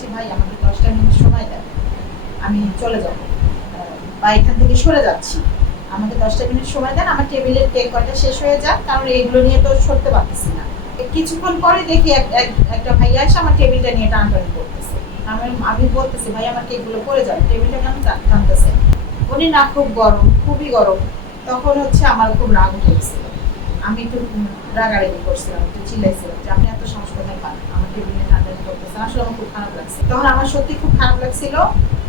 বলছি, ভাই, আমাকে দশটা মিনিট সময় দেন। আমি চলে যাব। বা এখান থেকে সরে যাচ্ছি। আমাকে দশটা মিনিট সময় দেন, আমার টেবিলের কেক কটা শেষ হয়ে যাক। কারণ এইগুলো নিয়ে তো সরতে পারতেছি না। কিছুক্ষণ পরে দেখি এক- এক- একটা ভাইয়া এসে আমার টেবিলটা নিয়ে টানটানি করতেছে। আমি আমি বলতেছি, ভাই, আমার কেকগুলো পড়ে যাবে। টেবিলটা কেন টান- টানতেছে? উনি না, খুব গরম, খুবই গরম। তখন হচ্ছে আমার খুব রাগ গেছিল। আমি একটু রাগারাগি করছিলাম, একটু চিল্লাইছিলাম যে আপনি এত সাহস কোথায় পান? আমার টেবিলে টানটানি করতেছেন। আসলে আমার খুব খারাপ লাগছে। তখন আমার সত্যি খুব খারাপ লাগছিল।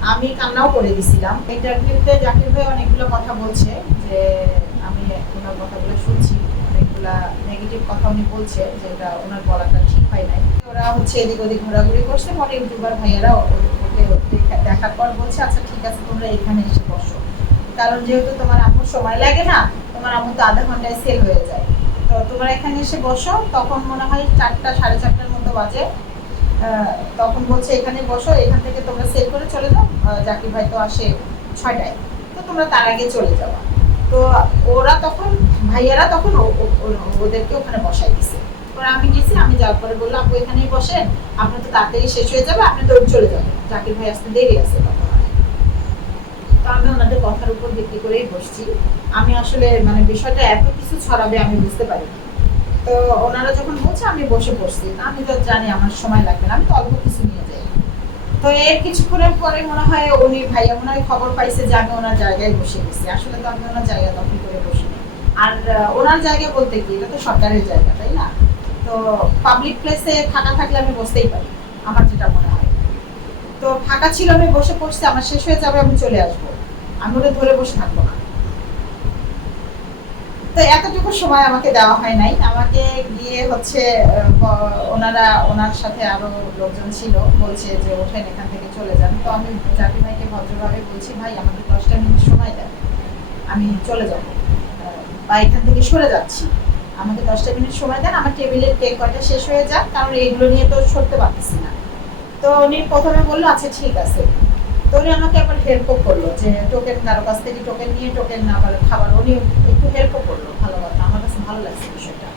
আমি কান্নাও করে দিছিলাম। ইন্টারভিউতে জাকির ভাই অনেকগুলো কথা বলছে যে আমি ওনার কথাগুলো শুনছি। অনেকগুলা নেগেটিভ কথা উনি বলছে যেটা ওনার বলাটা ঠিক হয় নাই। ওরা হচ্ছে এদিক ওদিক ঘোরাঘুরি করছে। পরে ইউটিউবার ভাইয়ারা ওকে দেখা- দেখার পর বলছে আচ্ছা ঠিক আছে, তোমরা এখানে এসে বসো। কারণ যেহেতু তোমার আম্মুর সময় লাগে না, তোমার আম্মু তো আধা ঘন্টায় সেল হয়ে যায়। তো তোমরা এখানে এসে বসো, তখন মনে হয় চারটা, সাড়ে চারটার মতো বাজে। তখন বলছে, এখানে বসো, এখান থেকে তোমরা সেল করে চলে যাও। জাকির ভাই তো আসে ছয়টায়। তো তোমরা তার আগে চলে যাওয়া তো ওরা তখন, ভাইয়ারা তখন ওদেরকে ওখানে বসাই দিছে। আমি গেছি, আমি যাওয়ার পরে বললাম আপু, এখানেই বসেন আপনার তো তাড়াতাড়ি শেষ হয়ে যাবে, আপনি তো চলে যাবেন। জাকির ভাই আসতে দেরি আছে তখন অনেক। তো আমি ওনাদের কথার উপর ভিত্তি করেই বসছি। আমি আসলে মানে বিষয়টা এত কিছু ছড়াবে আমি বুঝতে পারি তো ওনারা যখন বলছে, আমি বসে পড়ছি। আমি তো জানি আমার সময় লাগবে না, আমি তো অল্প কিছু নিয়ে যাই। তো এর কিছুক্ষণের পরে মনে হয় উনি, ভাইয়া মনে হয় খবর পাইছে যে আমি ওনার জায়গায় বসে গেছি। আসলে তো আমি ওনার জায়গা দখল করে বসি আর ওনার জায়গা বলতে কি, এটা তো সরকারের জায়গা, তাই না? তো পাবলিক প্লেসে ফাঁকা থাকলে আমি বসতেই পারি, আমার যেটা মনে হয়। তো ফাঁকা ছিল, আমি বসে পড়ছি, আমার শেষ হয়ে যাবে, আমি চলে আসব। আমি ওটা ধরে বসে থাকব না। তো এতটুকু সময় আমাকে দেওয়া হয় নাই। আমাকে গিয়ে হচ্ছে ওনারা, ওনার সাথে আরও লোকজন ছিল, বলছে যে ওঠেন, এখান থেকে চলে যান। তো আমি জাকি ভাইকে ভদ্রভাবে বলছি, ভাই, আমাকে দশটা মিনিট সময় দেন। আমি চলে যাব। বা এখান থেকে সরে যাচ্ছি। আমাকে দশটা মিনিট সময় দেন। আমার টেবিলের কেক কয়টা শেষ হয়ে যাক, কারণ এইগুলো নিয়ে তো সরতে পারতেছি না। তো উনি প্রথমে বলল আচ্ছা ঠিক আছে। উনি আমাকে আবার হেল্পও করল যে টোকেন কারও কাছ থেকে টোকেন নিয়ে টোকেন না আবার খাবার, উনি একটু হেল্পও করল, ভালো কথা। আমার কাছে ভালো লাগছে বিষয়টা।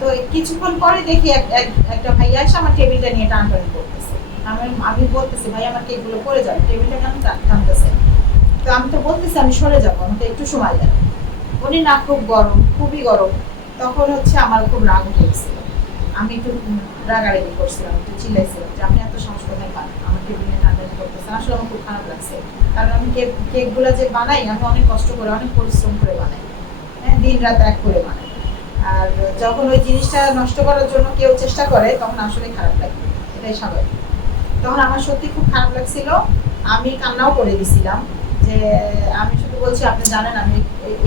তো কিছুক্ষণ পরে দেখি এক- এক- একটা ভাইয়া এসে আমার টেবিলটা নিয়ে টানটানি করতেছে। আমি আমি বলতেছি ভাই আমার কেকগুলো পড়ে যাবে টেবিলটা কেন টান- টানতেছে? তো আমি তো বলতেছি, আমি সরে যাব, আমাকে একটু সময় দেন। উনি, না, খুব গরম, খুবই গরম। তখন হচ্ছে আমার খুব রাগ উঠে গেছিল। আমি একটু রাগারাগি করছিলাম, একটু চিল্লাইছিলাম যে, আপনি এত কোথায় পান আমার টেবিলে আসলে আমার খুব খারাপ লাগছে। কারণ আমি কেক কেকগুলো যে বানাই আমি অনেক কষ্ট করে অনেক পরিশ্রম করে বানাই। হ্যাঁ দিন রাত এক করে বানাই। আর যখন ওই জিনিসটা নষ্ট করার জন্য কেউ চেষ্টা করে তখন আসলে খারাপ লাগে। এটাই স্বাভাবিক। তখন আমার সত্যি খুব খারাপ লাগছিল। আমি কান্নাও করে দিছিলাম যে আমি শুধু বলছি আপনি জানেন আমি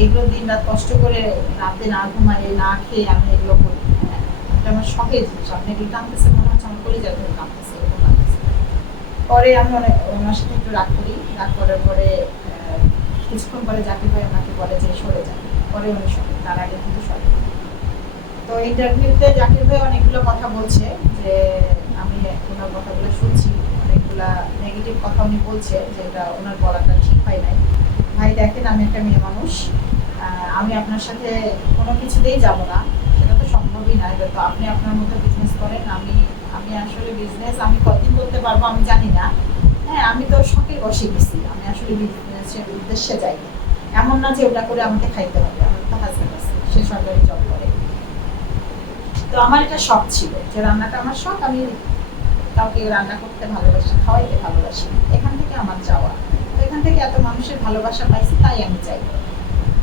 এগুলো দিন রাত কষ্ট করে রাতে না ঘুমাই না খেয়ে আমি এগুলো করি। হ্যাঁ, এটা আমার শখের জিনিস। আপনি এগুলো টানতেছে মনে হচ্ছে আমার ধরে টানতেছে এরকম। পরে আমি অনেক ওনার সাথে একটু রাগ করি। রাগ করার পরে কিছুক্ষণ পরে জাকির ভাই আমাকে বলে যে সরে যান পরে উনি সরে, তার আগে কিন্তু সরে তো ইন্টারভিউতে জাকির ভাই অনেকগুলো কথা বলছে যে, আমি ওনার কথাগুলো শুনছি। অনেকগুলা নেগেটিভ কথা উনি বলছে যে এটা ওনার বলাটা ঠিক হয় নাই। ভাই, দেখেন আমি একটা মেয়ে মানুষ। আমি আপনার সাথে কোনো কিছুতেই যাব না। তো আপনি আপনার মতো বিজনেস করেন, আমি আমি আসলে বিজনেস আমি কতদিন করতে পারব আমি জানি না। হ্যাঁ আমি তো শখে বসে গেছি, আমি আসলে বিজনেসের উদ্দেশ্যে যাই। এমন না যে ওটা করে আমাকে খাইতে হবে, আমার তো আছে, সে সরকারি জব করে। তো আমার এটা শখ ছিল যে রান্নাটা আমার শখ, আমি কাউকে রান্না করতে ভালোবাসি, খাওয়াইতে ভালোবাসি এখান থেকে আমার যাওয়া। তো এখান থেকে এত মানুষের ভালোবাসা পাইছি, তাই আমি চাই।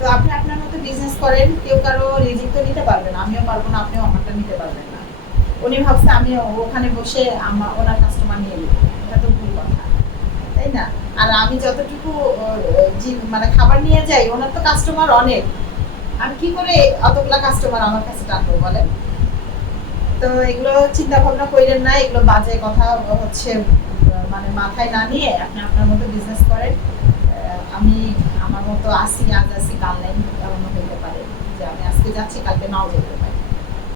তো আপনি আপনার মতো বিজনেস করেন, কেউ কারও রিজিক তো নিতে পারবেন আমিও পারব না, আপনিও আমারটা নিতে পারবেন না। উনি ভাবছে আমি ওখানে বসে আমার, ওনার কাস্টমার নিয়ে নেব। এটা তো ভুল কথা, তাই না? আর আমি যতটুকু মানে খাবার নিয়ে যাই, ওনার তো কাস্টমার অনেক। আমি কি করে অতগুলা কাস্টমার আমার কাছে টানবো, বলেন? তো এগুলো চিন্তা ভাবনা করেন না, এগুলো বাজে কথা হচ্ছে মানে মাথায় না নিয়ে আপনি আপনার মতো বিজনেস করেন। আমি মতো আসি আজ আসি, কাল নাই এমন হইতে পারে। যে আমি আজকে যাচ্ছি, কালকে নাও যেতে